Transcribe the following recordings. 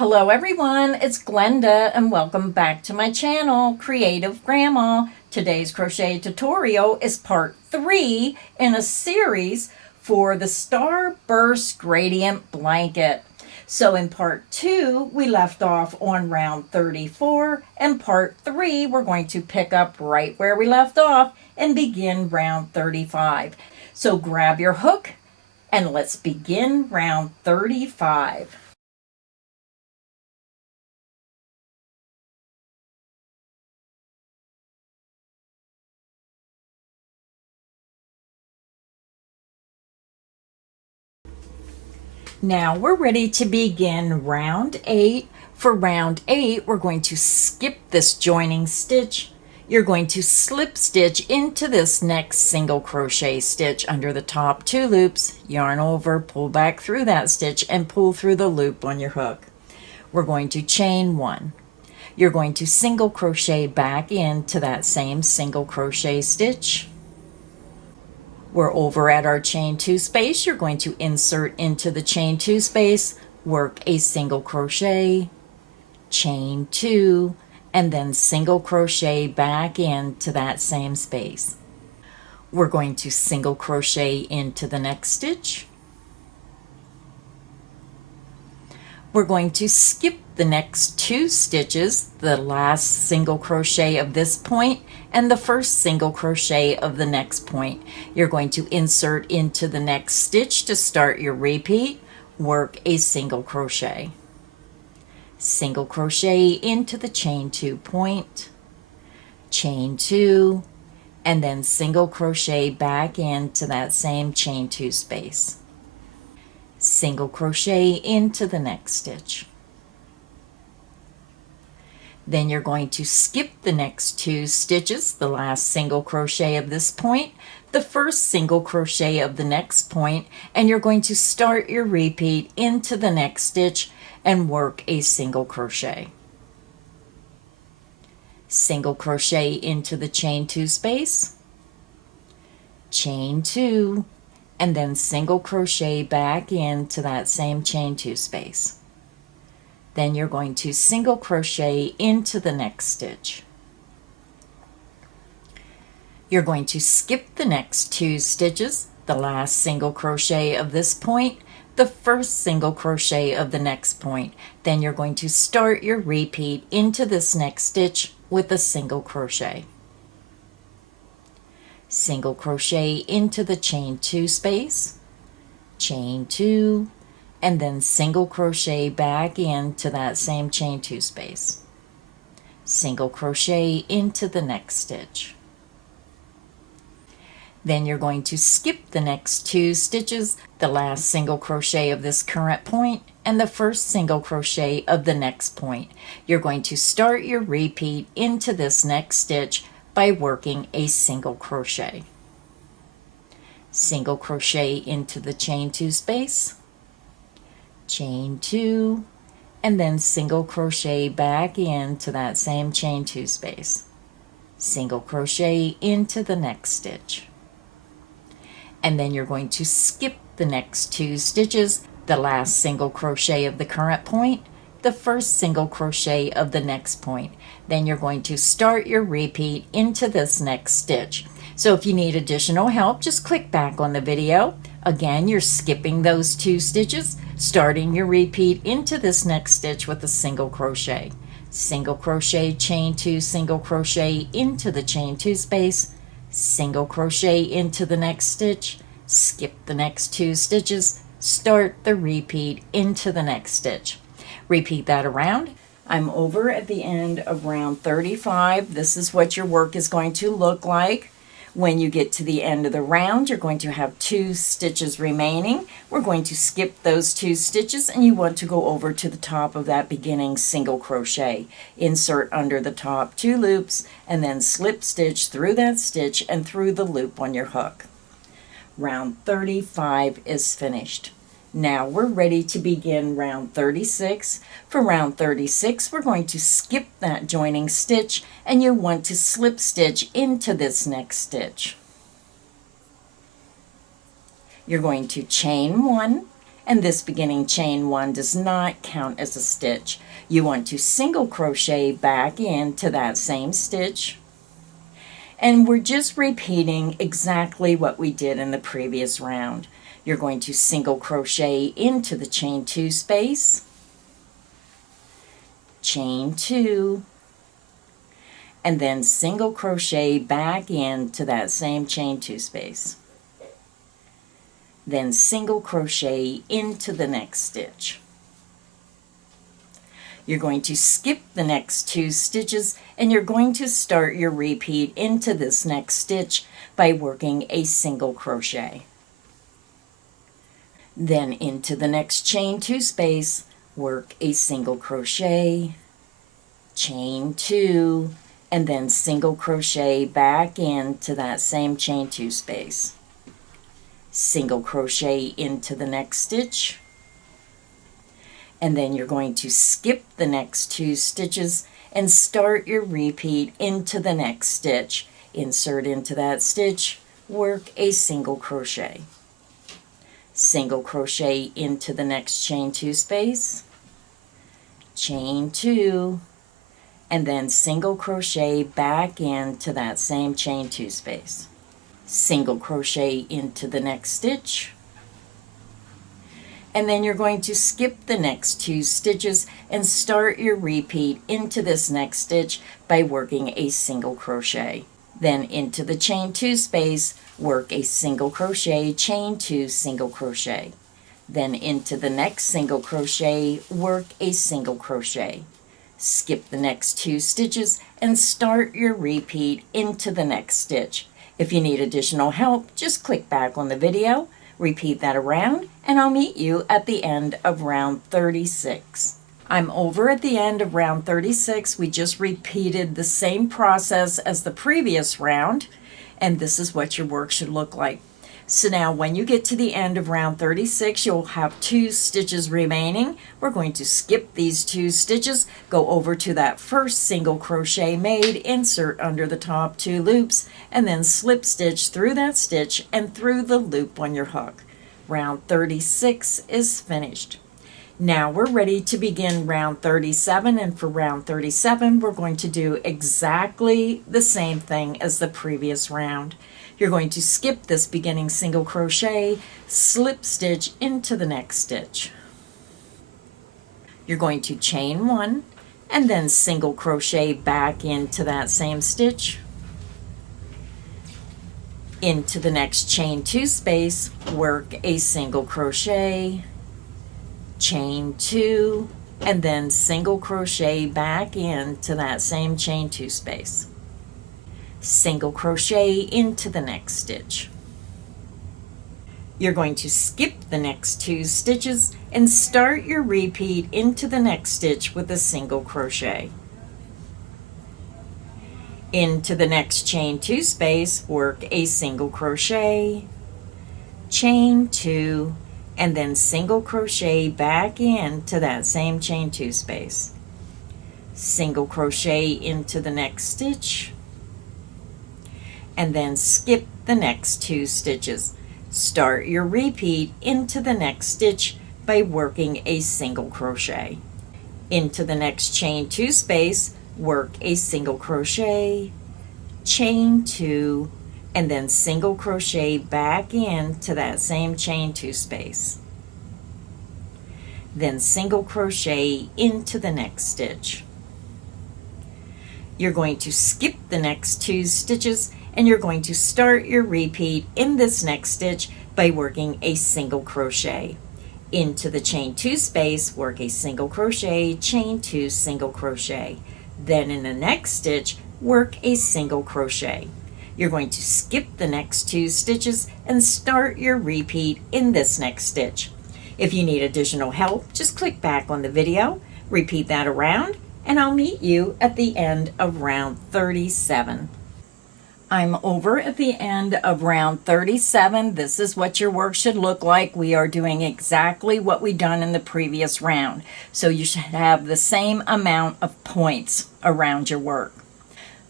Hello everyone, it's Glenda and welcome back to my channel, Creative Grandma. Today's crochet tutorial is part 3 in a series for the Starburst Gradient Blanket. So in part 2, we left off on round 34, and part 3, we're going to pick up right where we left off and begin round 35. So grab your hook and let's begin round 35. Now we're ready to begin round 8. For round 8, we're going to skip this joining stitch. You're going to slip stitch into this next single crochet stitch under the top 2 loops, yarn over, pull back through that stitch, and pull through the loop on your hook. We're going to chain 1. You're going to single crochet back into that same single crochet stitch. We're over at our chain 2 space. You're going to insert into the chain 2 space, work a single crochet, chain 2, and then single crochet back into that same space. We're going to single crochet into the next stitch. We're going to skip the next 2 stitches, the last single crochet of this point and the first single crochet of the next point. You're going to insert into the next stitch to start your repeat, work a single crochet. Single crochet into the chain 2 point, chain 2, and then single crochet back into that same chain 2 space. Single crochet into the next stitch. Then you're going to skip the next 2 stitches, the last single crochet of this point, the first single crochet of the next point, and you're going to start your repeat into the next stitch and work a single crochet. Single crochet into the chain 2 space, chain 2, and then single crochet back into that same chain 2 space. Then you're going to single crochet into the next stitch. You're going to skip the next 2 stitches, the last single crochet of this point, the first single crochet of the next point. Then you're going to start your repeat into this next stitch with a single crochet. Single crochet into the chain 2 space, chain 2, and then single crochet back into that same chain 2 space. Single crochet into the next stitch. Then you're going to skip the next 2 stitches, the last single crochet of this current point and the first single crochet of the next point. You're going to start your repeat into this next stitch by working a single crochet. Single crochet into the chain 2 space, chain 2, and then single crochet back into that same chain 2 space. Single crochet into the next stitch. And then you're going to skip the next 2 stitches, the last single crochet of the current point, the first single crochet of the next point. Then you're going to start your repeat into this next stitch. So if you need additional help, just click back on the video. Again, you're skipping those 2 stitches, starting your repeat into this next stitch with a single crochet. Single crochet, chain 2, single crochet into the chain 2 space, single crochet into the next stitch, skip the next 2 stitches, start the repeat into the next stitch. Repeat that around. I'm over at the end of round 35. This is what your work is going to look like. When you get to the end of the round, you're going to have 2 stitches remaining. We're going to skip those 2 stitches and you want to go over to the top of that beginning single crochet. Insert under the top 2 loops and then slip stitch through that stitch and through the loop on your hook. Round 35 is finished. Now we're ready to begin round 36. For round 36, we're going to skip that joining stitch and you want to slip stitch into this next stitch. You're going to chain 1 and this beginning chain 1 does not count as a stitch. You want to single crochet back into that same stitch, and we're just repeating exactly what we did in the previous round. You're going to single crochet into the chain 2 space, chain 2, and then single crochet back into that same chain 2 space. Then single crochet into the next stitch. You're going to skip the next 2 stitches, and you're going to start your repeat into this next stitch by working a single crochet. Then into the next chain 2 space, work a single crochet, chain 2, and then single crochet back into that same chain 2 space. Single crochet into the next stitch, and then you're going to skip the next 2 stitches and start your repeat into the next stitch. Insert into that stitch, work a single crochet. Single crochet into the next chain 2 space, chain 2, and then single crochet back into that same chain 2 space. Single crochet into the next stitch, and then you're going to skip the next 2 stitches and start your repeat into this next stitch by working a single crochet. Then into the chain 2 space, work a single crochet, chain 2, single crochet. Then into the next single crochet, work a single crochet. Skip the next 2 stitches and start your repeat into the next stitch. If you need additional help, just click back on the video, repeat that around, and I'll meet you at the end of round 36. I'm over at the end of round 36. We just repeated the same process as the previous round, and this is what your work should look like. So now when you get to the end of round 36, you'll have 2 stitches remaining. We're going to skip these 2 stitches, go over to that first single crochet made, insert under the top 2 loops, and then slip stitch through that stitch and through the loop on your hook. Round 36 is finished. Now we're ready to begin round 37, and for round 37 we're going to do exactly the same thing as the previous round. You're going to skip this beginning single crochet, slip stitch into the next stitch. You're going to chain 1 and then single crochet back into that same stitch. Into the next chain 2 space, work a single crochet, chain 2, and then single crochet back into that same chain 2 space. Single crochet into the next stitch. You're going to skip the next 2 stitches and start your repeat into the next stitch with a single crochet. Into the next chain 2 space, work a single crochet, chain 2, and then single crochet back into that same chain 2 space. Single crochet into the next stitch, and then skip the next 2 stitches. Start your repeat into the next stitch by working a single crochet. Into the next chain 2 space, work a single crochet, chain 2, and then single crochet back into that same chain 2 space. Then single crochet into the next stitch. You're going to skip the next 2 stitches and you're going to start your repeat in this next stitch by working a single crochet. Into the chain 2 space, work a single crochet, chain 2, single crochet. Then in the next stitch, work a single crochet. You're going to skip the next 2 stitches and start your repeat in this next stitch. If you need additional help, just click back on the video, repeat that around, and I'll meet you at the end of round 37. I'm over at the end of round 37. This is what your work should look like. We are doing exactly what we done in the previous round. So you should have the same amount of points around your work.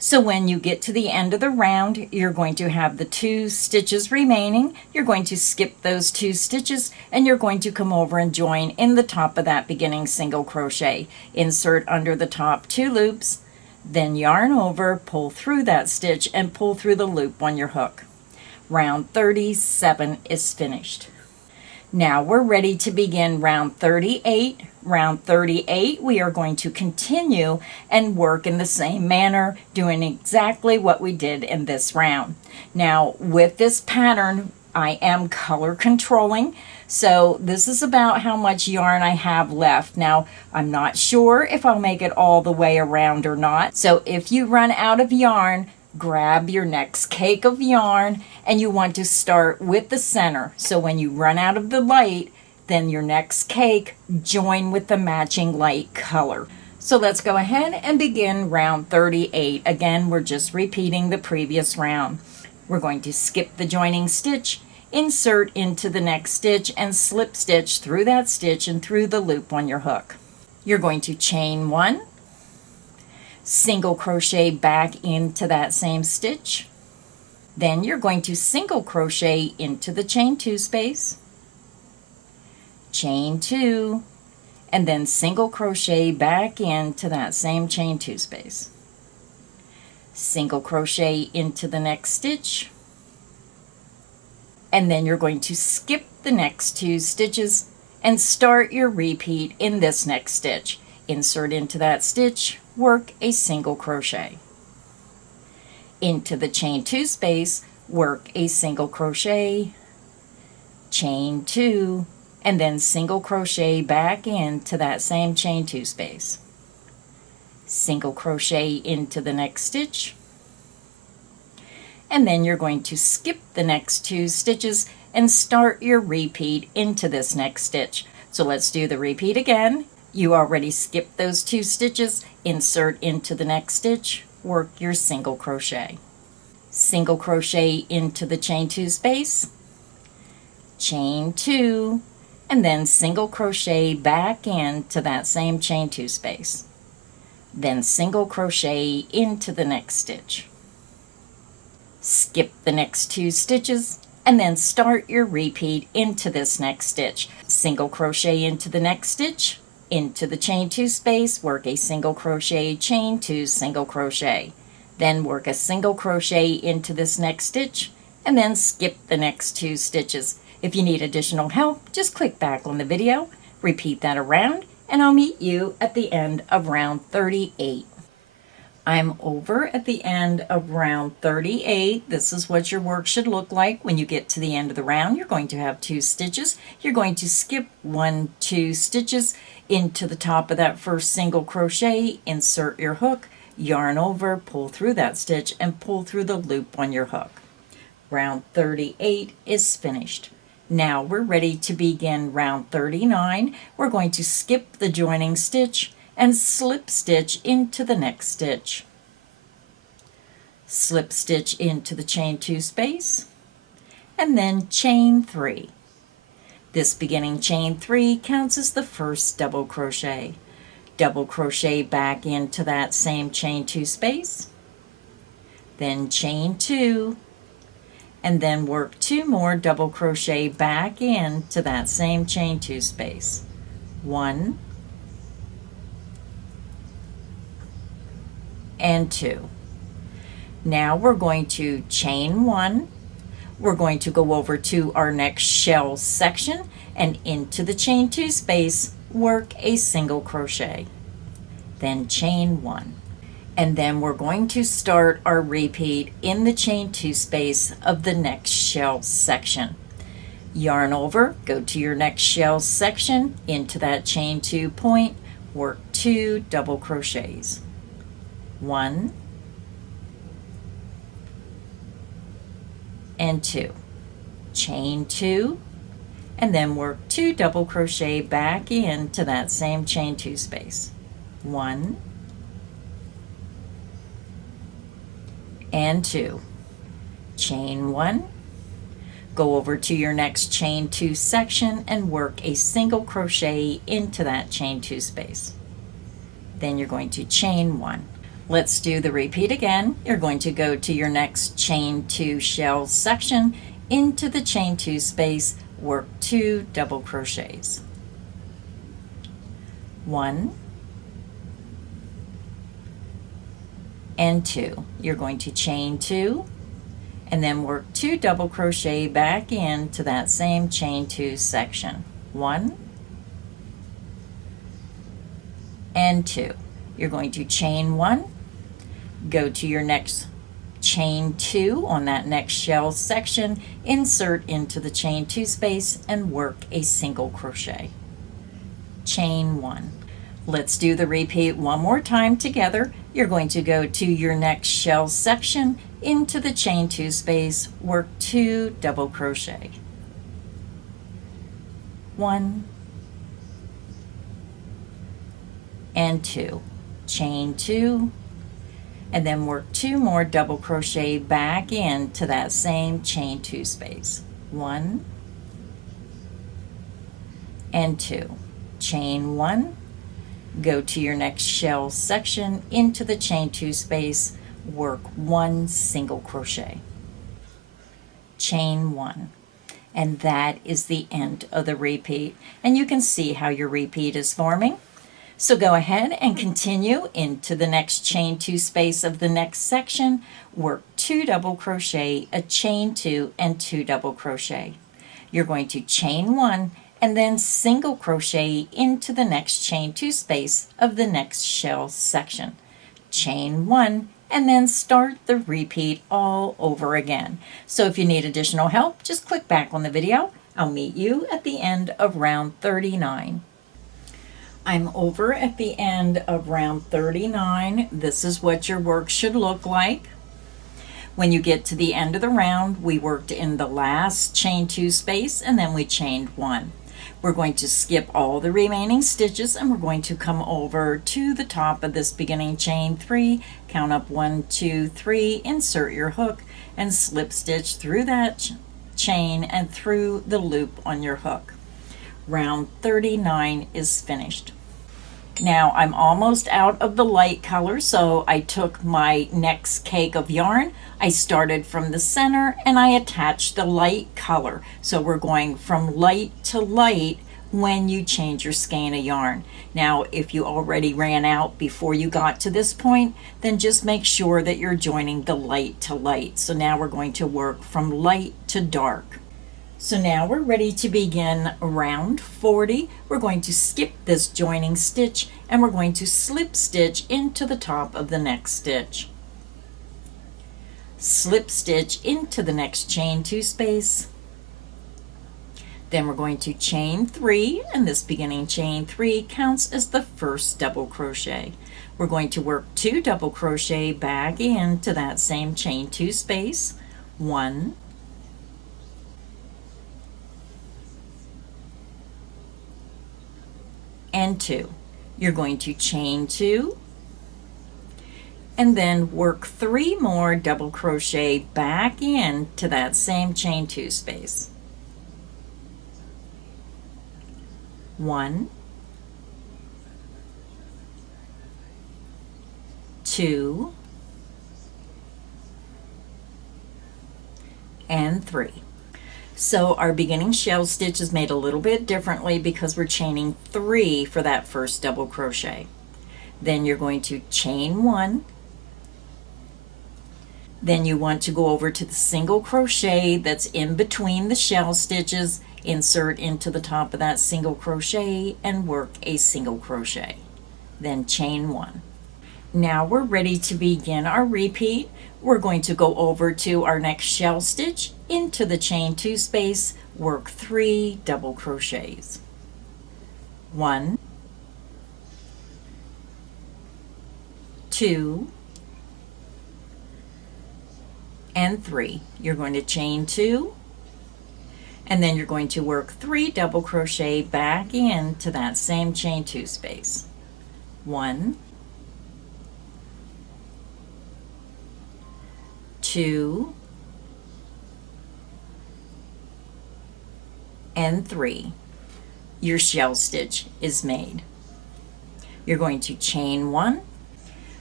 So when you get to the end of the round, you're going to have the 2 stitches remaining. You're going to skip those 2 stitches and you're going to come over and join in the top of that beginning single crochet. Insert under the top 2 loops, then yarn over, pull through that stitch and pull through the loop on your hook. Round 37 is finished. Now we're ready to begin round 38. Round 38, we are going to continue and work in the same manner, doing exactly what we did in this round. Now with this pattern, I am color controlling, so this is about how much yarn I have left. Now I'm not sure if I'll make it all the way around or not, so if you run out of yarn, grab your next cake of yarn and you want to start with the center. So when you run out of the light, then your next cake, join with the matching light color. So let's go ahead and begin round 38. Again, we're just repeating the previous round. We're going to skip the joining stitch, insert into the next stitch and slip stitch through that stitch and through the loop on your hook. You're going to chain 1, single crochet back into that same stitch. Then you're going to single crochet into the chain 2 space, chain 2, and then single crochet back into that same chain 2 space. Single crochet into the next stitch, and then you're going to skip the next 2 stitches and start your repeat in this next stitch. Insert into that stitch, work a single crochet. Into the chain 2 space, work a single crochet, chain 2, and then single crochet back into that same chain 2 space. Single crochet into the next stitch, and then you're going to skip the next 2 stitches and start your repeat into this next stitch. So let's do the repeat again. You already skipped those 2 stitches, insert into the next stitch, work your single crochet. Single crochet into the chain 2 space, chain 2, and then single crochet back into that same chain 2 space. Then single crochet into the next stitch. Skip the next 2 stitches and then start your repeat into this next stitch. Single crochet into the next stitch, into the chain 2 space, work a single crochet, chain 2, single crochet. Then work a single crochet into this next stitch and then skip the next 2 stitches. If you need additional help, just click back on the video, repeat that around, and I'll meet you at the end of round 38. I'm over at the end of round 38. This is what your work should look like when you get to the end of the round. You're going to have 2 stitches. You're going to skip 1, 2 stitches into the top of that first single crochet, insert your hook, yarn over, pull through that stitch, and pull through the loop on your hook. Round 38 is finished. Now we're ready to begin round 39. We're going to skip the joining stitch and slip stitch into the next stitch. Slip stitch into the chain 2 space, and then chain 3. This beginning chain 3 counts as the first double crochet. Double crochet back into that same chain 2 space, then chain 2, and then work 2 more double crochet back into that same chain 2 space. 1 and 2. Now we're going to chain 1. We're going to go over to our next shell section and into the chain 2 space, work a single crochet, then chain 1. And then we're going to start our repeat in the chain 2 space of the next shell section. Yarn over, go to your next shell section, into that chain 2 point, work 2 double crochets. 1 and 2. Chain 2, and then work 2 double crochet back into that same chain 2 space. 1 and 2. Chain 1, go over to your next chain 2 section and work a single crochet into that chain 2 space. Then you're going to chain 1. Let's do the repeat again. You're going to go to your next chain 2 shell section, into the chain 2 space, work 2 double crochets. 1 and 2. You're going to chain 2 and then work 2 double crochet back into that same chain 2 section. 1 and 2. You're going to chain 1, go to your next chain 2 on that next shell section, insert into the chain 2 space and work a single crochet. Chain 1. Let's do the repeat one more time together. You're going to go to your next shell section, into the chain 2 space, work 2 double crochet. 1 and 2. Chain 2 and then work 2 more double crochet back into that same chain 2 space. 1 and 2. Chain 1, go to your next shell section, into the chain 2 space, work 1 single crochet. Chain 1. And that is the end of the repeat. And you can see how your repeat is forming. So go ahead and continue into the next chain 2 space of the next section, work 2 double crochet, a chain 2 and 2 double crochet. You're going to chain 1 and then single crochet into the next chain 2 space of the next shell section. Chain 1 and then start the repeat all over again. So if you need additional help, just click back on the video. I'll meet you at the end of round 39. I'm over at the end of round 39. This is what your work should look like. When you get to the end of the round, we worked in the last chain 2 space and then we chained 1. We're going to skip all the remaining stitches and we're going to come over to the top of this beginning chain 3, count up 1, 2, 3, insert your hook and slip stitch through that chain and through the loop on your hook. Round 39 is finished. Now I'm almost out of the light color, so I took my next cake of yarn. I started from the center and I attached the light color. So we're going from light to light when you change your skein of yarn. Now if you already ran out before you got to this point, then just make sure that you're joining the light to light. So now we're going to work from light to dark. So now we're ready to begin round 40. We're going to skip this joining stitch and we're going to slip stitch into the top of the next stitch. Slip stitch into the next chain 2 space. Then we're going to chain 3, and this beginning chain 3 counts as the first double crochet. We're going to work 2 double crochet back into that same chain 2 space. 1 and 2. You're going to chain 2 and then work 3 more double crochet back into that same chain 2 space. 1, 2, and 3. So our beginning shell stitch is made a little bit differently because we're chaining 3 for that first double crochet. Then you're going to chain 1. Then you want to go over to the single crochet that's in between the shell stitches, insert into the top of that single crochet and work a single crochet. Then chain 1. Now we're ready to begin our repeat. We're going to go over to our next shell stitch, into the chain 2 space, work 3 double crochets. 1, 2, and 3. You're going to chain 2, and then you're going to work 3 double crochet back into that same chain 2 space. 1, 2, and 3. Your shell stitch is made. You're going to chain 1,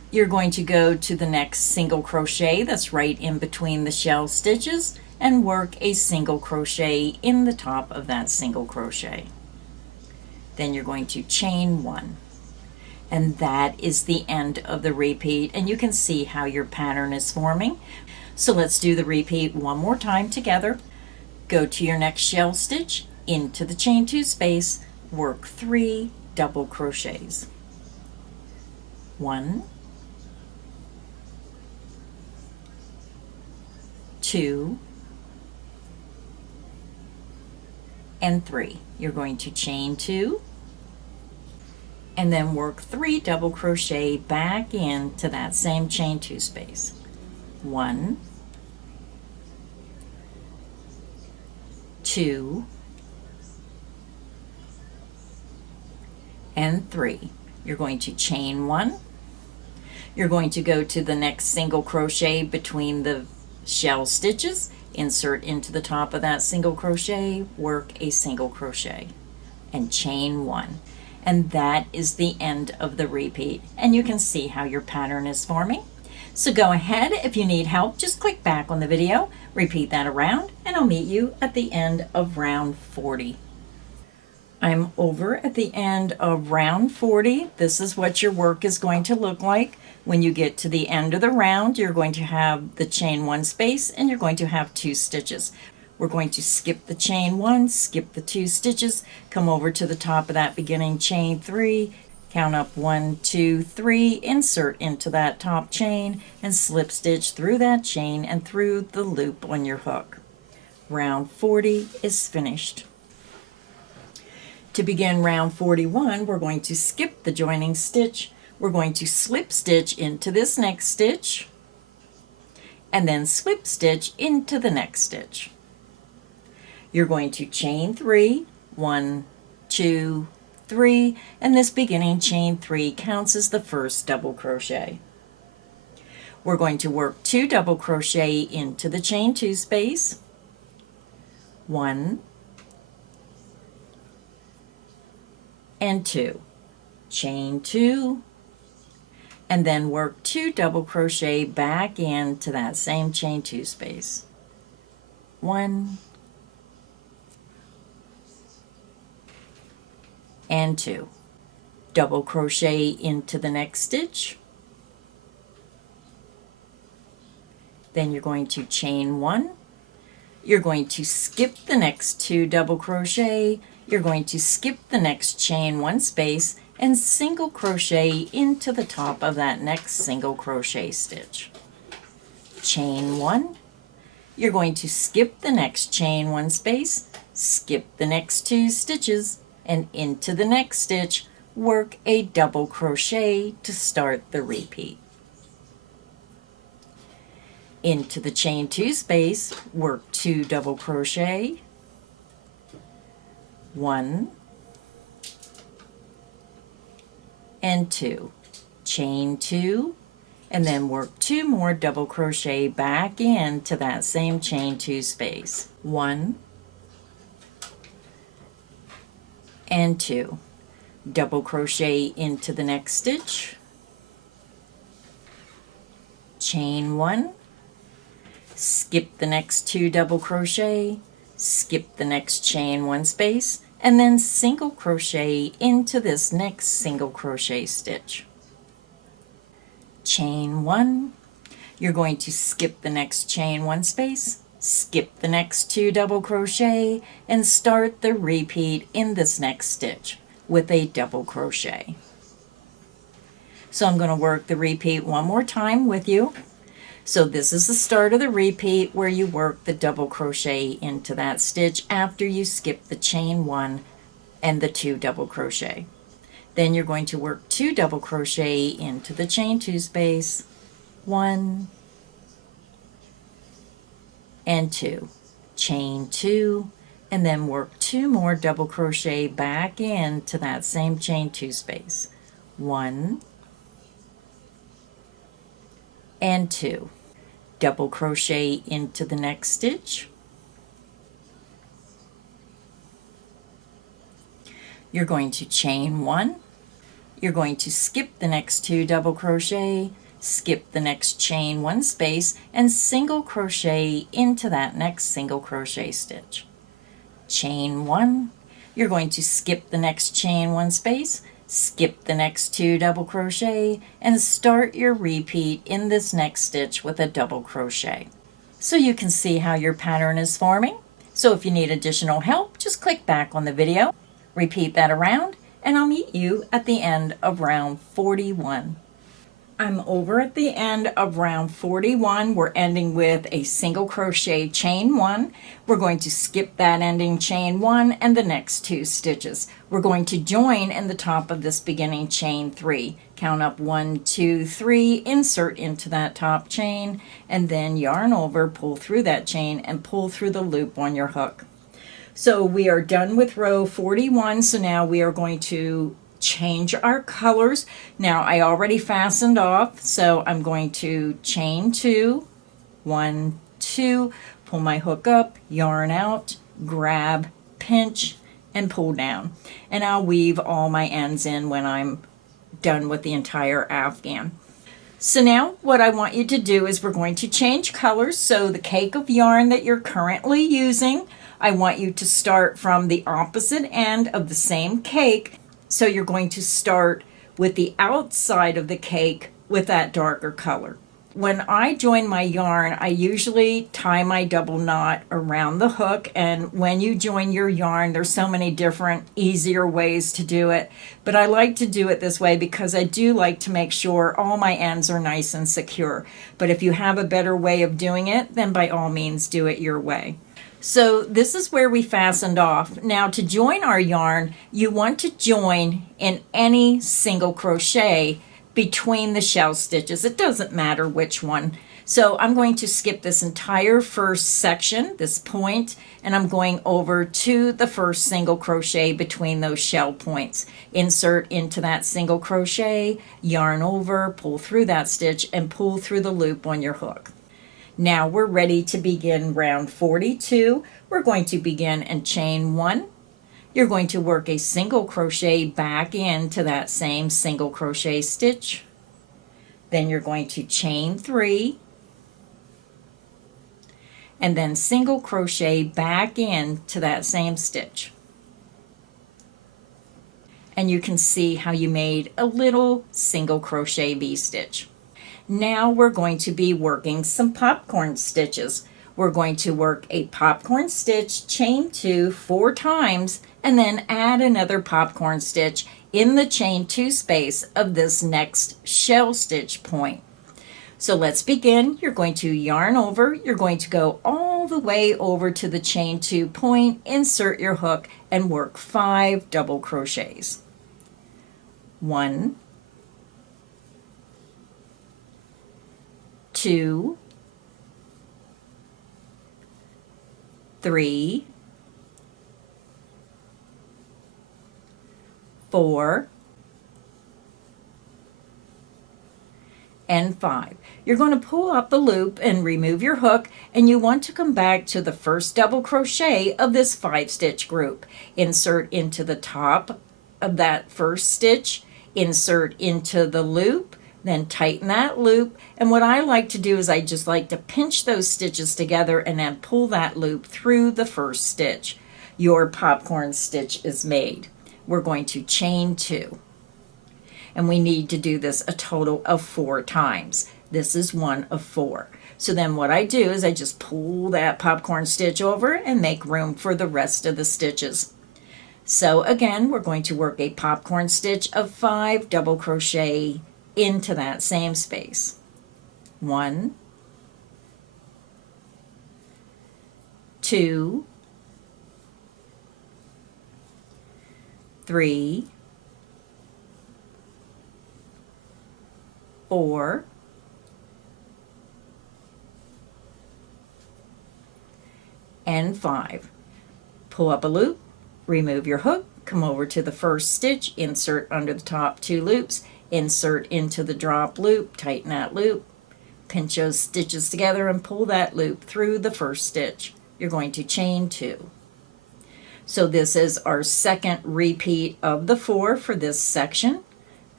you're going to go to the next single crochet that's right in between the shell stitches and work a single crochet in the top of that single crochet. Then you're going to chain 1. And that is the end of the repeat, and you can see how your pattern is forming. So let's do the repeat one more time together. Go to your next shell stitch, into the chain 2 space, work 3 double crochets. 1, 2, and 3. You're going to chain 2 and then work 3 double crochet back into that same chain 2 space. 1, 2, and 3. You're going to chain 1. You're going to go to the next single crochet between the shell stitches, insert into the top of that single crochet, work a single crochet, and chain 1. And that is the end of the repeat, and you can see how your pattern is forming. So go ahead, if you need help, just click back on the video, repeat that around, and I'll meet you at the end of round 40. I'm over at the end of round 40. This is what your work is going to look like. When you get to the end of the round, you're going to have the chain 1 space and you're going to have 2 stitches. We're going to skip the chain 1, skip the 2 stitches, come over to the top of that beginning chain 3, count up 1, 2, 3, insert into that top chain and slip stitch through that chain and through the loop on your hook. Round 40 is finished. To begin round 41, we're going to skip the joining stitch. We're going to slip stitch into this next stitch and then slip stitch into the next stitch. You're going to chain 3, 1, 2, 3, and this beginning chain 3 counts as the first double crochet. We're going to work 2 double crochet into the chain 2 space, 1 and 2, chain 2, and then work 2 double crochet back into that same chain 2 space, 1 and 2, double crochet into the next stitch, then you're going to chain 1, you're going to skip the next 2 double crochet, you're going to skip the next chain 1 space and single crochet into the top of that next single crochet stitch. Chain 1, you're going to skip the next chain 1 space, skip the next 2 stitches, and into the next stitch, work a double crochet to start the repeat. Into the chain 2 space, work 2 double crochet, 1 and 2, chain 2, and then work 2 more double crochet back into that same chain 2 space, 1 and 2, double crochet into the next stitch, chain 1, skip the next 2 double crochet, skip the next chain 1 space, and then single crochet into this next single crochet stitch. Chain 1, you're going to skip the next chain 1 space, skip the next 2 double crochet, and start the repeat in this next stitch with a double crochet. So I'm going to work the repeat one more time with you. So this is the start of the repeat where you work the double crochet into that stitch after you skip the chain 1 and the 2 double crochet. Then you're going to work 2 double crochet into the chain 2 space, 1 and 2, chain 2, and then work 2 more double crochet back into that same chain 2 space, 1 and 2, double crochet into the next stitch. You're going to chain 1, you're going to skip the next 2 double crochet, skip the next chain 1 space, and single crochet into that next single crochet stitch. Chain 1, you're going to skip the next chain 1 space, skip the next 2 double crochet, and start your repeat in this next stitch with a double crochet. So you can see how your pattern is forming. So if you need additional help, just click back on the video, repeat that around, and I'll meet you at the end of round 41. I'm over at the end of round 41. We're ending with a single crochet chain 1. We're going to skip that ending chain 1 and the next 2 stitches. We're going to join in the top of this beginning chain 3. Count up 1, 2, 3, insert into that top chain, and then yarn over, pull through that chain, and pull through the loop on your hook. So we are done with row 41, so now we are going to change our colors. Now I already fastened off, so I'm going to chain 2, 1, 2, pull my hook up, yarn out, grab, pinch, and pull down. And I'll weave all my ends in when I'm done with the entire afghan. So now what I want you to do is we're going to change colors. So the cake of yarn that you're currently using, I want you to start from the opposite end of the same cake. So you're going to start with the outside of the cake with that darker color. When I join my yarn, I usually tie my double knot around the hook, and when you join your yarn, there's so many different easier ways to do it, but I like to do it this way because I do like to make sure all my ends are nice and secure. But if you have a better way of doing it, then by all means do it your way. So this is where we fastened off. Now to join our yarn, you want to join in any single crochet between the shell stitches. It doesn't matter which one. So I'm going to skip this entire first section, this point, and I'm going over to the first single crochet between those shell points. Insert into that single crochet, yarn over, pull through that stitch, and pull through the loop on your hook. Now we're ready to begin round 42. We're going to begin and chain 1. You're going to work a single crochet back into that same single crochet stitch. Then you're going to chain 3. And then single crochet back into that same stitch. And you can see how you made a little single crochet V-stitch. Now we're going to be working some popcorn stitches. We're going to work a popcorn stitch, chain 2 4 times, and then add another popcorn stitch in the chain 2 space of this next shell stitch point. So let's begin. You're going to yarn over. You're going to go all the way over to the chain 2 point, insert your hook, and work 5 double crochets. 1, 2, 3, 4, and 5. You're going to pull up the loop and remove your hook, and you want to come back to the first double crochet of this 5-stitch group. Insert into the top of that first stitch, insert into the loop, then tighten that loop. And what I like to do is I just like to pinch those stitches together and then pull that loop through the first stitch. Your popcorn stitch is made. We're going to chain 2. And we need to do this a total of 4 times. This is 1 of 4. So then what I do is I just pull that popcorn stitch over and make room for the rest of the stitches. So again, we're going to work a popcorn stitch of 5 double crochet into that same space. 1, 2, 3, 4, and 5. Pull up a loop, remove your hook, come over to the first stitch, insert under the top 2 loops, insert into the drop loop, tighten that loop, pinch those stitches together and pull that loop through the first stitch. You're going to chain 2. So this is our second repeat of the 4 for this section.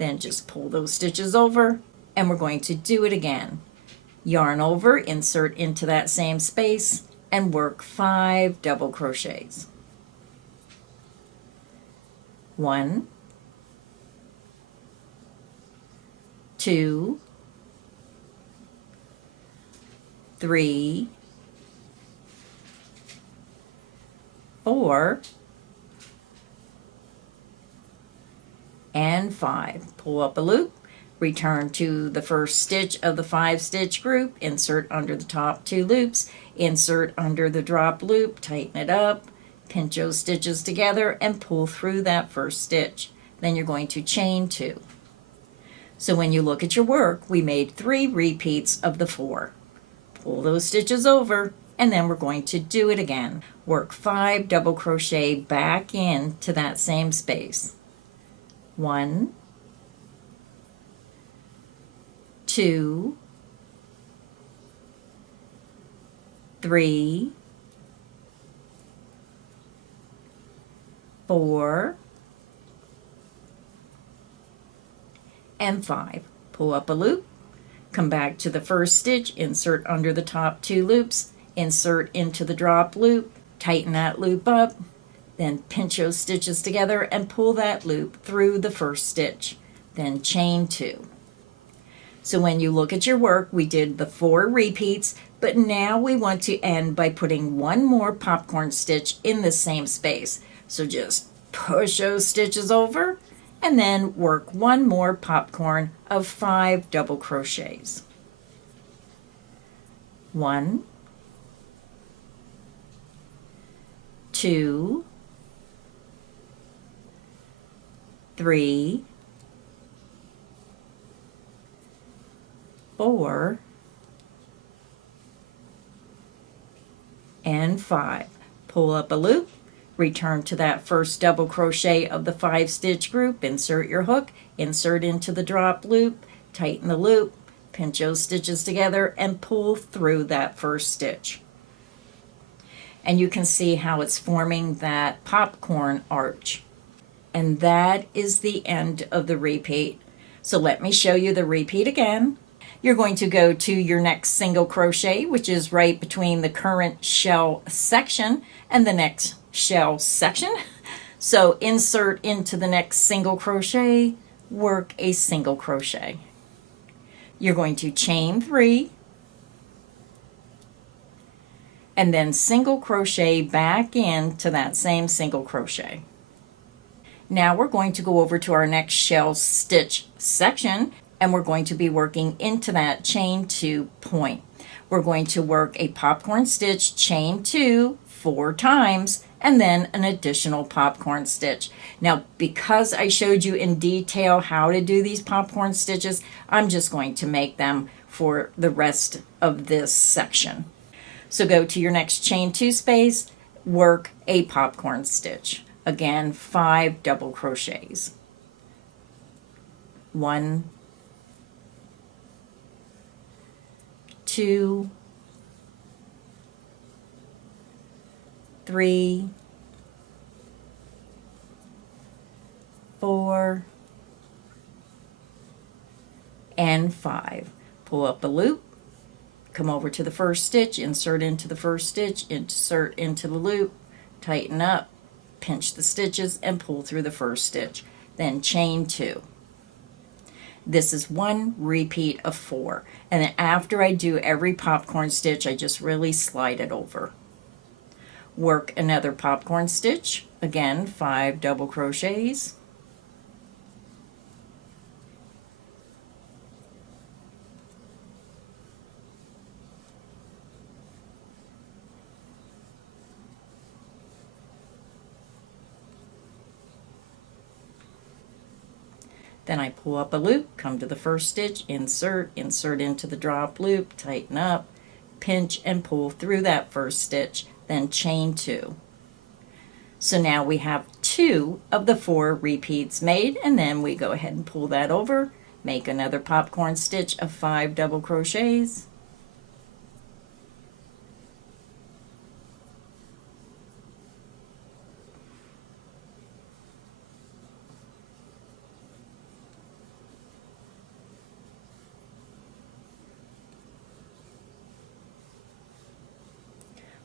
Then just pull those stitches over, and we're going to do it again. Yarn over, insert into that same space, and work 5 double crochets. 1, 2, 3, 4, and 5. Pull up a loop, return to the first stitch of the 5-stitch group, insert under the top 2 loops, insert under the drop loop, tighten it up, pinch those stitches together, and pull through that first stitch. Then you're going to chain 2. So when you look at your work, we made 3 repeats of the 4. Pull those stitches over, and then we're going to do it again. Work 5 double crochet back into that same space. 1, 2, 3, 4, and 5. Pull up a loop, come back to the first stitch, insert under the top 2 loops, insert into the drop loop, tighten that loop up, then pinch those stitches together and pull that loop through the first stitch, then chain 2. So when you look at your work, we did the 4 repeats, but now we want to end by putting 1 more popcorn stitch in the same space. So just push those stitches over and then work 1 more popcorn of 5 double crochets. 1, 2, 3, 4, and 5. Pull up a loop, return to that first double crochet of the 5-stitch group, insert your hook, insert into the drop loop, tighten the loop, pinch those stitches together, and pull through that first stitch. And you can see how it's forming that popcorn arch. And that is the end of the repeat. So let me show you the repeat again. You're going to go to your next single crochet, which is right between the current shell section and the next shell section. So insert into the next single crochet, work a single crochet. You're going to chain 3 and then single crochet back into that same single crochet. Now we're going to go over to our next shell stitch section, and we're going to be working into that chain 2 point. We're going to work a popcorn stitch, chain 2 4 times, and then an additional popcorn stitch. Now, because I showed you in detail how to do these popcorn stitches, I'm just going to make them for the rest of this section. So go to your next chain 2 space, work a popcorn stitch. Again, 5 double crochets. 1, 2, 3, 4, and 5. Pull up a loop, come over to the first stitch, insert into the first stitch, insert into the loop, tighten up, pinch the stitches, and pull through the first stitch. Then chain 2. This is 1 repeat of 4. And then after I do every popcorn stitch, I just really slide it over. Work another popcorn stitch. Again, 5 double crochets. Then I pull up a loop, come to the first stitch, insert into the drop loop, tighten up, pinch and pull through that first stitch, then chain 2. So now we have 2 of the 4 repeats made, and then we go ahead and pull that over, make another popcorn stitch of 5 double crochets.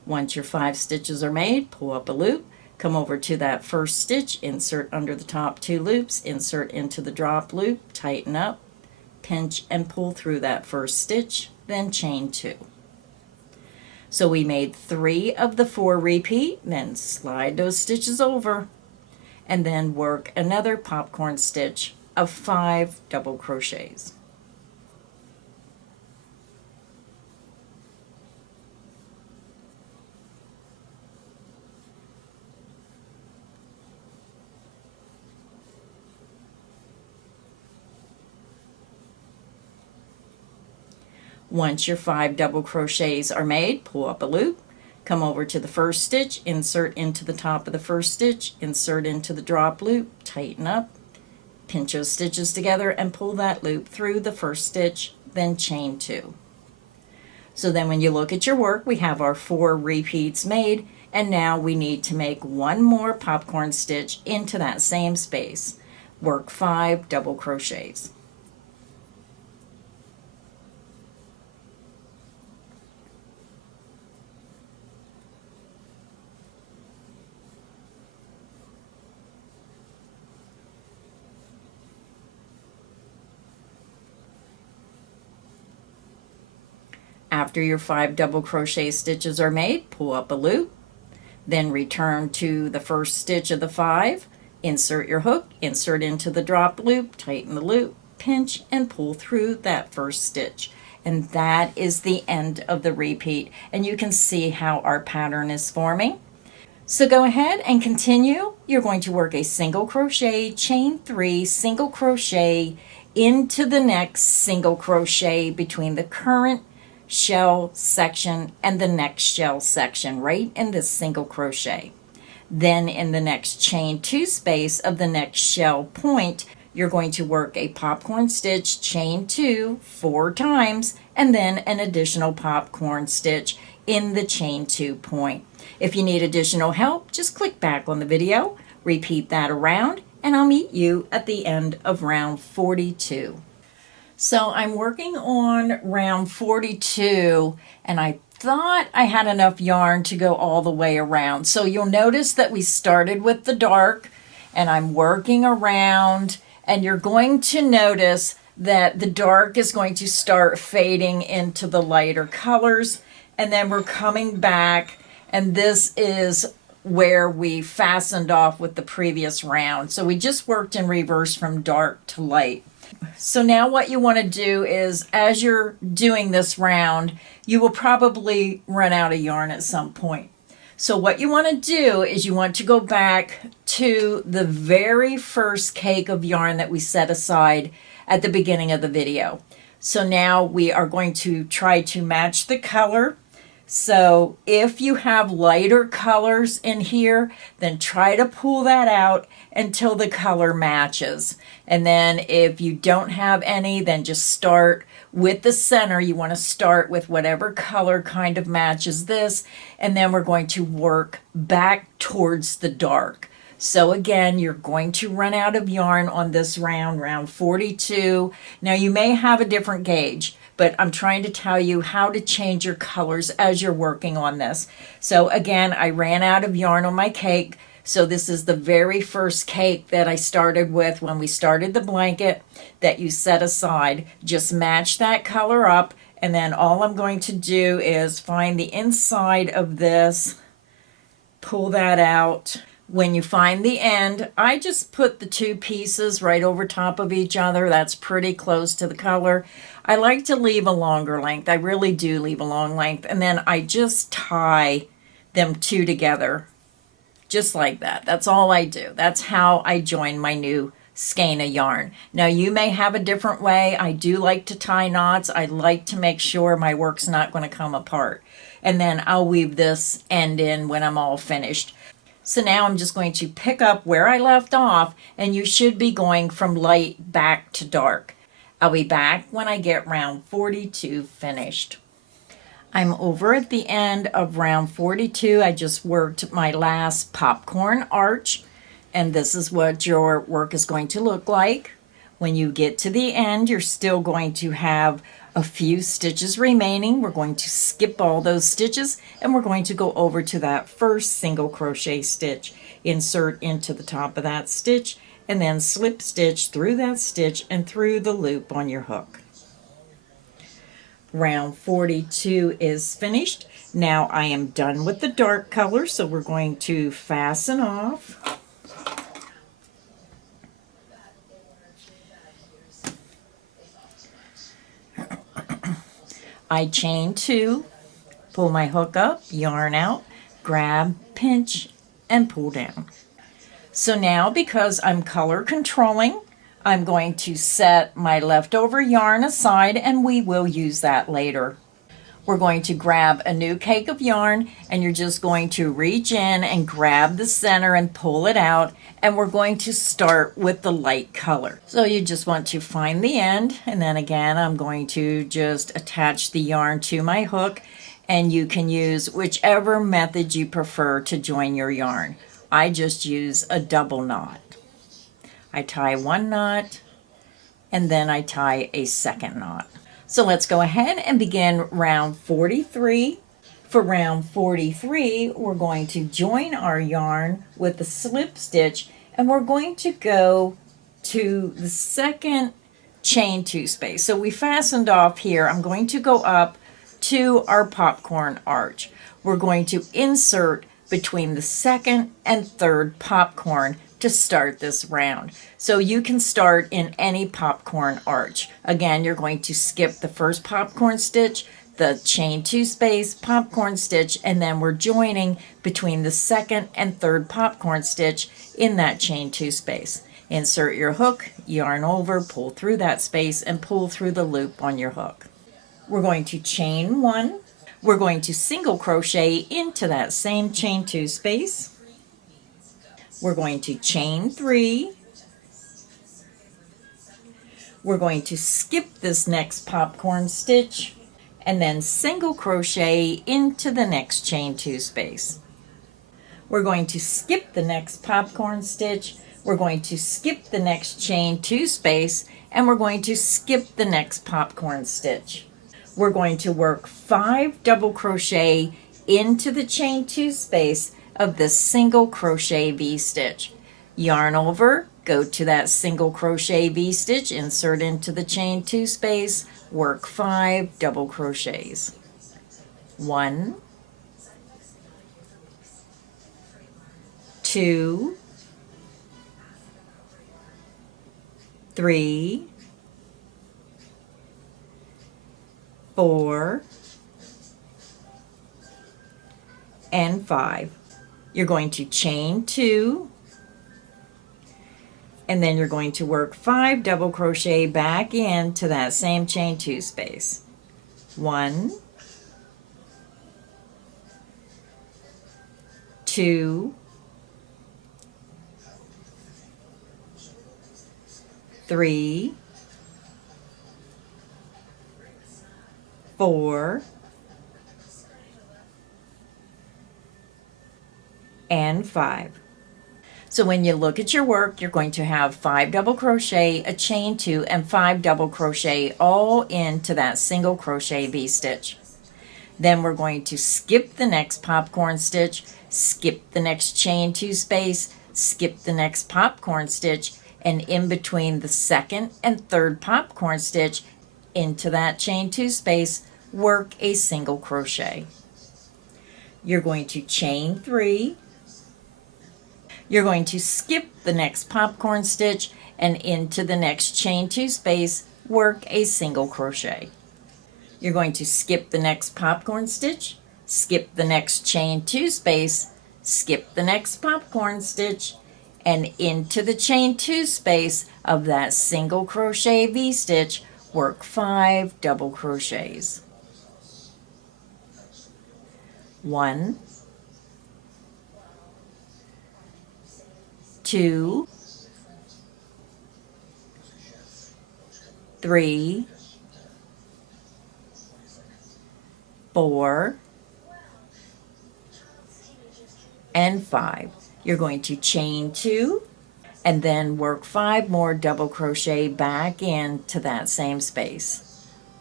Once your 5 stitches are made, pull up a loop, come over to that first stitch, insert under the top 2 loops, insert into the drop loop, tighten up, pinch and pull through that first stitch, then chain 2. So we made 3 of the 4 repeat, then slide those stitches over, and then work another popcorn stitch of 5 double crochets. Once your 5 double crochets are made, pull up a loop, come over to the first stitch, insert into the top of the first stitch, insert into the drop loop, tighten up, pinch those stitches together and pull that loop through the first stitch, then chain 2. So then when you look at your work, we have our 4 repeats made, and now we need to make 1 more popcorn stitch into that same space. Work 5 double crochets. After your 5 double crochet stitches are made, pull up a loop, then return to the first stitch of the 5, insert your hook, insert into the drop loop, tighten the loop, pinch and pull through that first stitch. And that is the end of the repeat, and you can see how our pattern is forming. So go ahead and continue. You're going to work a single crochet, chain 3, single crochet into the next single crochet between the current shell section and the next shell section, right in this single crochet. Then in the next chain 2 space of the next shell point, you're going to work a popcorn stitch, chain 2 4 times, and then an additional popcorn stitch in the chain 2 point. If you need additional help, just click back on the video, repeat that around, and I'll meet you at the end of round 42. So I'm working on round 42, and I thought I had enough yarn to go all the way around. So you'll notice that we started with the dark, and I'm working around, and you're going to notice that the dark is going to start fading into the lighter colors, and then we're coming back, and this is where we fastened off with the previous round. So we just worked in reverse from dark to light. So now what you want to do is, as you're doing this round, you will probably run out of yarn at some point. So what you want to do is you want to go back to the very first cake of yarn that we set aside at the beginning of the video. So now we are going to try to match the color. So if you have lighter colors in here, then try to pull that out until the color matches. And then if you don't have any, then just start with the center. You want to start with whatever color kind of matches this, and then we're going to work back towards the dark. So again, you're going to run out of yarn on this round, round 42. Now you may have a different gauge, but I'm trying to tell you how to change your colors as you're working on this. So again, I ran out of yarn on my cake. So this is the very first cake that I started with when we started the blanket that you set aside. Just match that color up, and then all I'm going to do is find the inside of this, pull that out. When you find the end, I just put the 2 pieces right over top of each other. That's pretty close to the color. I like to leave a longer length. I really do leave a long length. And then I just tie them 2 together, just like that. That's all I do. That's how I join my new skein yarn. Now you may have a different way. I do like to tie knots. I like to make sure my work's not going to come apart. And then I'll weave this end in when I'm all finished. So now I'm just going to pick up where I left off, and you should be going from light back to dark. I'll be back when I get round 42 finished. I'm over at the end of round 42. I just worked my last popcorn arch, and this is what your work is going to look like. When you get to the end, you're still going to have a few stitches remaining. We're going to skip all those stitches and we're going to go over to that first single crochet stitch. Insert into the top of that stitch and then slip stitch through that stitch and through the loop on your hook. Round 42 is finished. Now I am done with the dark color, so we're going to fasten off. I chain 2, pull my hook up, yarn out, grab, pinch, and pull down. So now, because I'm color controlling, I'm going to set my leftover yarn aside and we will use that later. We're going to grab a new cake of yarn and you're just going to reach in and grab the center and pull it out, and we're going to start with the light color. So you just want to find the end, and then again I'm going to just attach the yarn to my hook, and you can use whichever method you prefer to join your yarn. I just use a double knot. I tie one knot and then I tie a second knot. So let's go ahead and begin round 43. For round 43, we're going to join our yarn with the slip stitch, and we're going to go to the second chain 2 space. So we fastened off here. I'm going to go up to our popcorn arch. We're going to insert between the second and third popcorn to start this round. So you can start in any popcorn arch. Again, you're going to skip the first popcorn stitch, the chain 2 space, popcorn stitch, and then we're joining between the second and third popcorn stitch in that chain 2 space. Insert your hook, yarn over, pull through that space, and pull through the loop on your hook. We're going to chain 1. We're going to single crochet into that same chain 2 space. We're going to chain 3. We're going to skip this next popcorn stitch and then single crochet into the next chain 2 space. We're going to skip the next popcorn stitch. We're going to skip the next chain 2 space, and we're going to skip the next popcorn stitch. We're going to work 5 double crochet into the chain 2 space of this single crochet V-stitch. Yarn over, go to that single crochet V-stitch, insert into the chain 2 space, work 5 double crochets. 1, 2, 3, 4, and 5. You're going to chain 2, and then you're going to work 5 double crochet back into that same chain 2 space. 1, 2, 3, 4, and 5. So when you look at your work, you're going to have 5 double crochet, a chain 2, and 5 double crochet all into that single crochet V-stitch. Then we're going to skip the next popcorn stitch, skip the next chain 2 space, skip the next popcorn stitch, and in between the second and third popcorn stitch into that chain 2 space, work a single crochet. You're going to chain 3. You're going to skip the next popcorn stitch and into the next chain 2 space, work a single crochet. You're going to skip the next popcorn stitch, skip the next chain 2 space, skip the next popcorn stitch, and into the chain 2 space of that single crochet V-stitch, work 5 double crochets. 1, 2, 3, 4, and 5. You're going to chain 2 and then work 5 more double crochet back into that same space.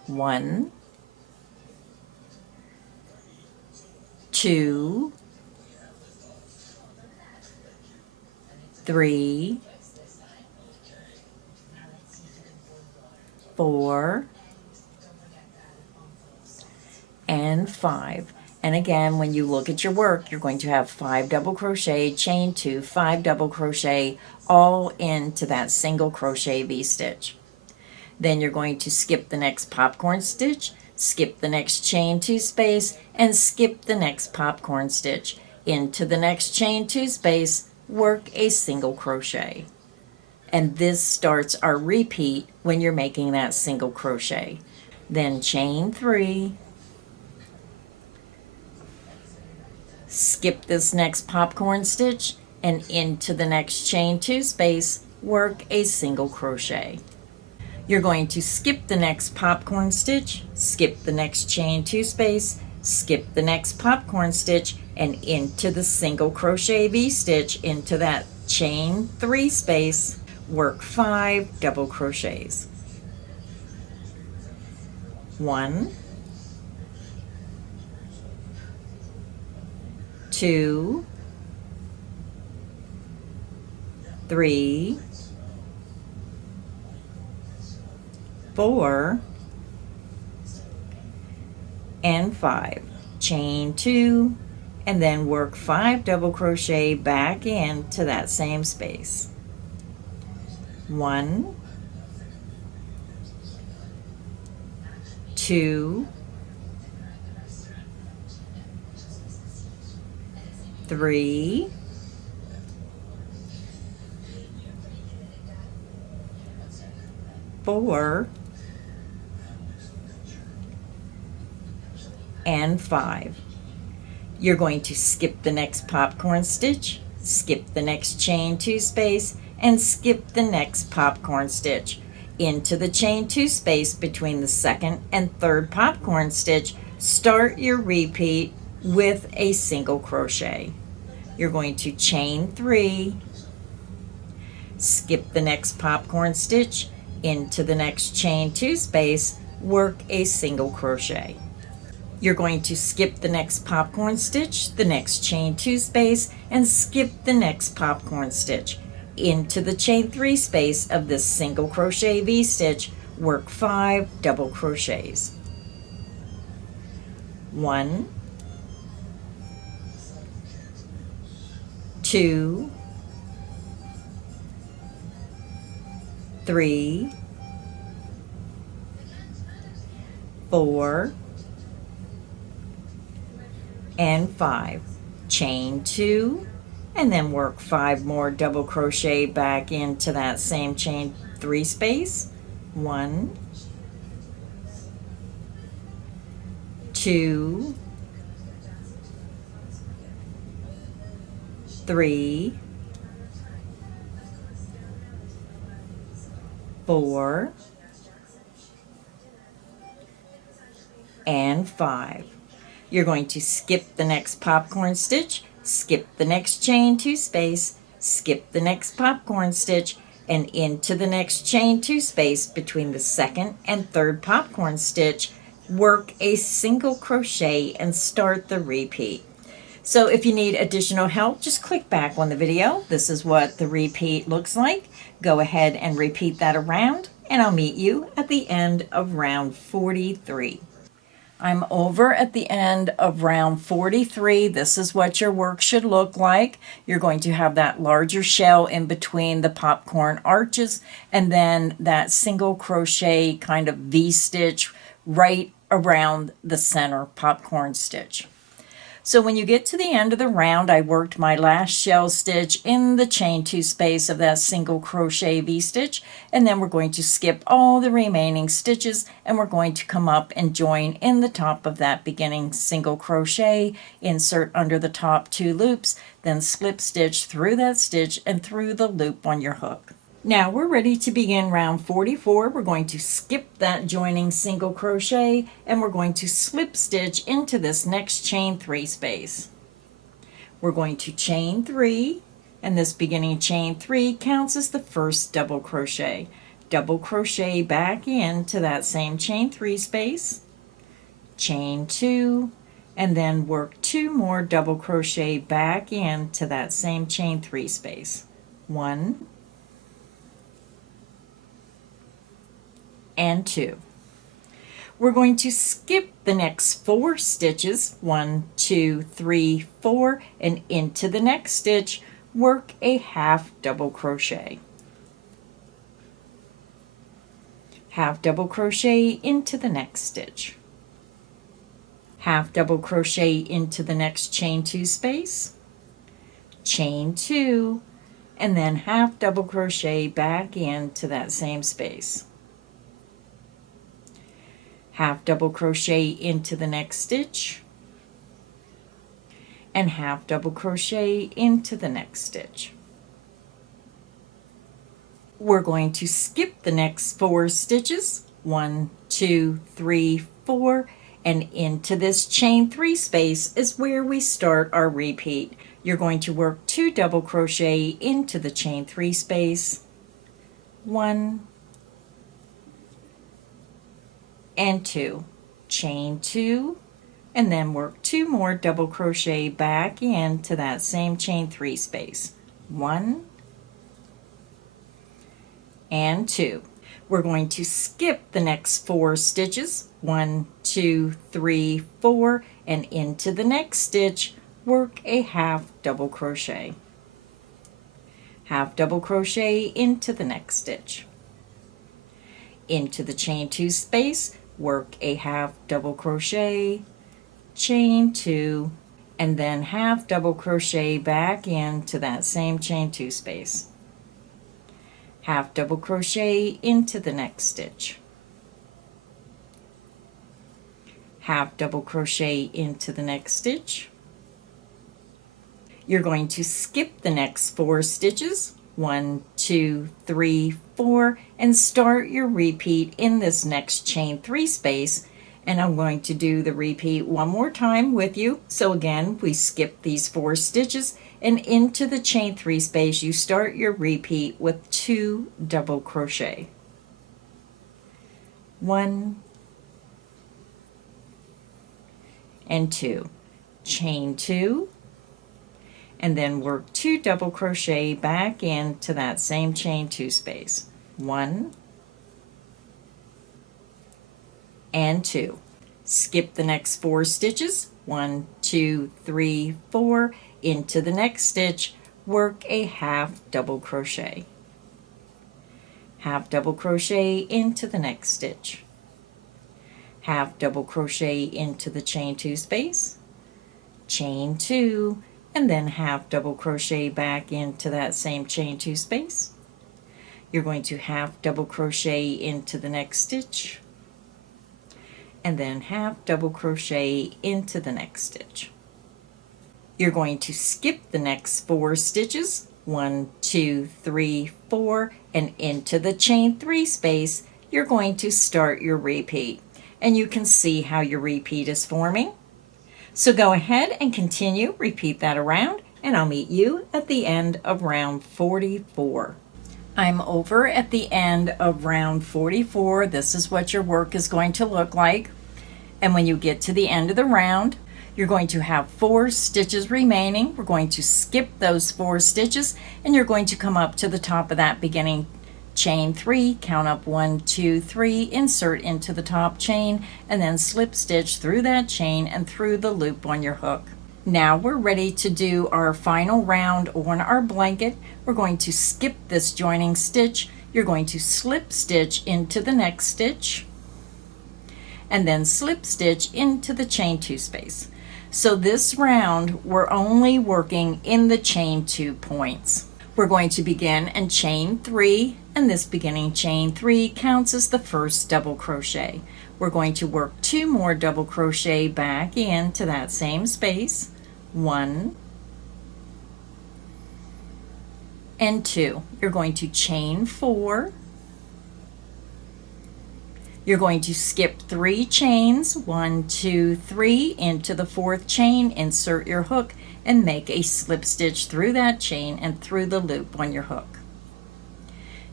1, 2, 3, 4, and 5. And again, when you look at your work, you're going to have 5 double crochet, chain 2, 5 double crochet, all into that single crochet V-stitch. Then you're going to skip the next popcorn stitch, skip the next chain 2 space, and skip the next popcorn stitch. Into the next chain 2 space, work a single crochet. And this starts our repeat when you're making that single crochet. Then chain 3, skip this next popcorn stitch, and into the next chain 2 space, work a single crochet. You're going to skip the next popcorn stitch, skip the next chain 2 space, skip the next popcorn stitch, and into the single crochet V-stitch into that chain 3 space, work 5 double crochets. 1, 2, 3, 4, and 5. Chain 2, and then work 5 double crochet back into that same space. 1, 2, 3, 4, and 5. You're going to skip the next popcorn stitch, skip the next chain 2 space, and skip the next popcorn stitch. Into the chain 2 space between the second and third popcorn stitch, start your repeat with a single crochet. You're going to chain 3, skip the next popcorn stitch, into the next chain 2 space, work a single crochet. You're going to skip the next popcorn stitch, the next chain 2 space, and skip the next popcorn stitch. Into the chain 3 space of this single crochet V-stitch, work 5 double crochets. 1, 2, 3, 4, and 5. Chain 2, and then work 5 more double crochet back into that same chain 3 space. 1, 2, 3, 4, and 5. You're going to skip the next popcorn stitch, skip the next chain 2 space, skip the next popcorn stitch, and into the next chain 2 space between the second and third popcorn stitch, work a single crochet and start the repeat. So if you need additional help, just click back on the video. This is what the repeat looks like. Go ahead and repeat that around, and I'll meet you at the end of round 43. I'm over at the end of round 43. This is what your work should look like. You're going to have that larger shell in between the popcorn arches, and then that single crochet kind of V-stitch right around the center popcorn stitch. So when you get to the end of the round, I worked my last shell stitch in the chain 2 space of that single crochet V-stitch, and then we're going to skip all the remaining stitches, and we're going to come up and join in the top of that beginning single crochet, insert under the top 2 loops, then slip stitch through that stitch and through the loop on your hook. Now we're ready to begin round 44. We're going to skip that joining single crochet, and we're going to slip stitch into this next chain 3 space. We're going to chain 3, and this beginning chain 3 counts as the first double crochet. double crochet back into that same chain 3 space, chain 2, and then work 2 more double crochet back into that same chain 3 space. 1 and 2. We're going to skip the next 4 stitches, 1, 2, 3, 4, and into the next stitch, work a half double crochet. Half double crochet into the next stitch. Half double crochet into the next chain 2 space, chain 2, and then half double crochet back into that same space. Half double crochet into the next stitch, and half double crochet into the next stitch. We're going to skip the next 4 stitches, 1, 2, 3, 4, and into this chain 3 space is where we start our repeat. You're going to work 2 double crochet into the chain 3 space, 1 and 2, chain 2, and then work 2 more double crochet back into that same chain 3 space, 1 and 2. We're going to skip the next 4 stitches, 1, 2, 3, 4, and into the next stitch, work a half double crochet. Half double crochet into the next stitch. Into the chain 2 space, work a half double crochet, chain 2, and then half double crochet back into that same chain 2 space. Half double crochet into the next stitch. Half double crochet into the next stitch. You're going to skip the next 4 stitches, 1, 2, 3, 4, and start your repeat in this next chain 3 space. And I'm going to do the repeat one more time with you. So again, we skip these 4 stitches, and into the chain 3 space you start your repeat with 2 double crochet. 1 and 2, chain 2, and then work 2 double crochet back into that same chain 2 space, 1 and 2. Skip the next 4 stitches, 1, 2, 3, 4, into the next stitch, work a half double crochet. Half double crochet into the next stitch. Half double crochet into the chain 2 space, chain 2, and then half double crochet back into that same chain 2 space. You're going to half double crochet into the next stitch, and then half double crochet into the next stitch. You're going to skip the next 4 stitches, 1, 2, 3, 4, and into the chain 3 space, you're going to start your repeat. And you can see how your repeat is forming. So go ahead and continue, repeat that around, and I'll meet you at the end of round 44. I'm over at the end of round 44. This is what your work is going to look like. And when you get to the end of the round, you're going to have 4 stitches remaining. We're going to skip those 4 stitches, and you're going to come up to the top of that beginning chain 3, count up 1, 2, 3, insert into the top chain, and then slip stitch through that chain and through the loop on your hook. Now we're ready to do our final round on our blanket. We're going to skip this joining stitch. You're going to slip stitch into the next stitch, and then slip stitch into the chain 2 space. So this round, we're only working in the chain 2 points. We're going to begin and chain 3, and this beginning chain 3 counts as the first double crochet. We're going to work 2 more double crochet back into that same space, 1 and 2. You're going to chain 4. You're going to skip 3 chains, 1, 2, 3, into the 4th chain, insert your hook, and make a slip stitch through that chain and through the loop on your hook.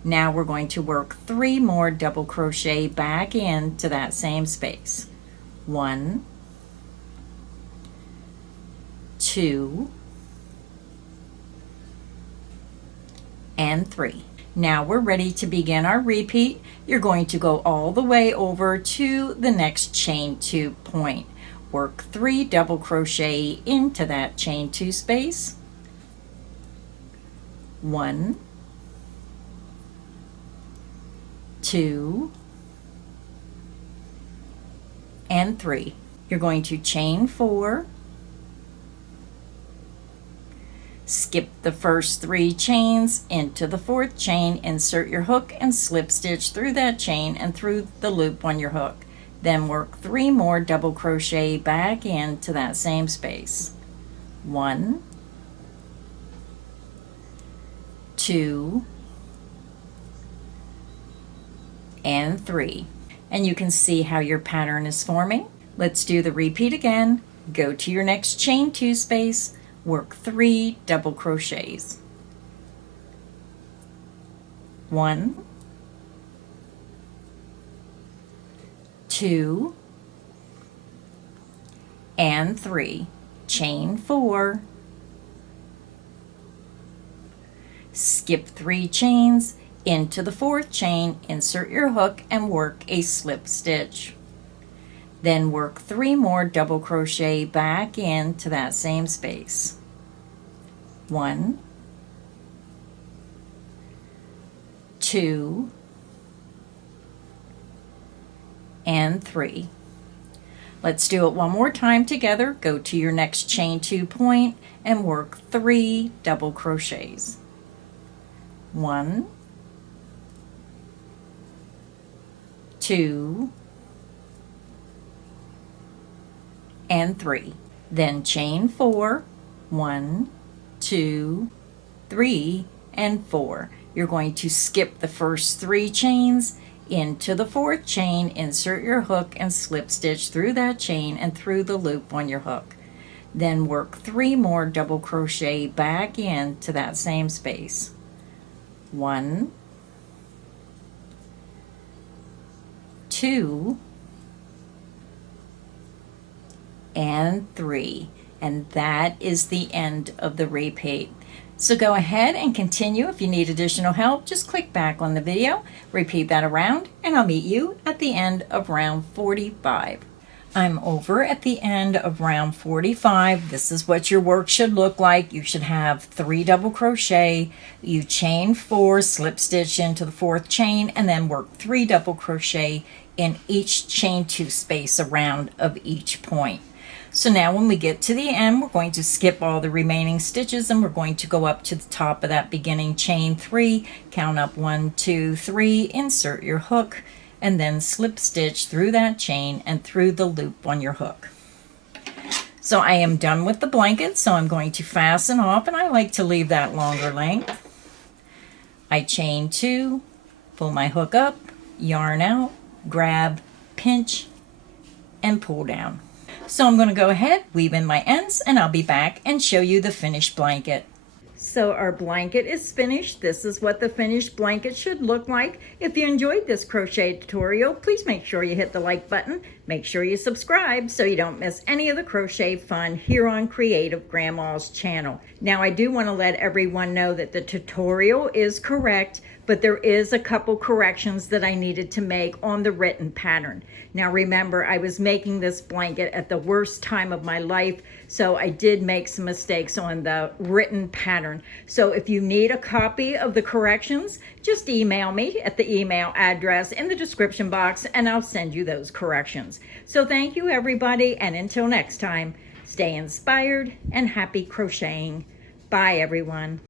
Now we're going to work 3 more double crochet back into that same space. 1, 2, and 3. Now we're ready to begin our repeat. You're going to go all the way over to the next chain 2 point. Work 3 double crochet into that chain 2 space. 1, 2, and 3. You're going to chain 4, skip the first 3 chains into the 4th chain, insert your hook and slip stitch through that chain and through the loop on your hook. Then work 3 more double crochet back into that same space. 1, 2, and 3. And you can see how your pattern is forming. Let's do the repeat again. Go to your next chain 2 space, work 3 double crochets. 1, 2, and 3. Chain 4. Skip 3 chains into the 4th chain, insert your hook and work a slip stitch. Then work 3 more double crochet back into that same space. 1, 2, and 3. Let's do it one more time together. Go to your next chain 2 point and work 3 double crochets. 1, 2, and 3. Then chain 4. 1, 2, 3, and 4. You're going to skip the first 3 chains into the 4th chain, insert your hook and slip stitch through that chain and through the loop on your hook. Then work 3 more double crochet back into that same space. 1, 2, and 3. And that is the end of the repeat. So go ahead and continue. If you need additional help, just click back on the video, repeat that around, and I'll meet you at the end of round 45. I'm over at the end of round 45. This is what your work should look like. You should have 3 double crochet. You chain 4, slip stitch into the 4th chain, and then work 3 double crochet in each chain 2 space around of each point. So now when we get to the end, we're going to skip all the remaining stitches and we're going to go up to the top of that beginning chain 3, count up 1, 2, 3, insert your hook, and then slip stitch through that chain and through the loop on your hook. So I am done with the blanket, so I'm going to fasten off, and I like to leave that longer length. I chain 2, pull my hook up, yarn out, grab, pinch, and pull down. So I'm going to go ahead, weave in my ends, and I'll be back and show you the finished blanket. So our blanket is finished. This is what the finished blanket should look like. If you enjoyed this crochet tutorial, please make sure you hit the like button. Make sure you subscribe so you don't miss any of the crochet fun here on Creative Grandma's channel. Now I do want to let everyone know that the tutorial is correct, but there is a couple corrections that I needed to make on the written pattern. Now remember, I was making this blanket at the worst time of my life, so I did make some mistakes on the written pattern. So if you need a copy of the corrections, just email me at the email address in the description box and I'll send you those corrections. So thank you everybody, and until next time, stay inspired and happy crocheting. Bye everyone.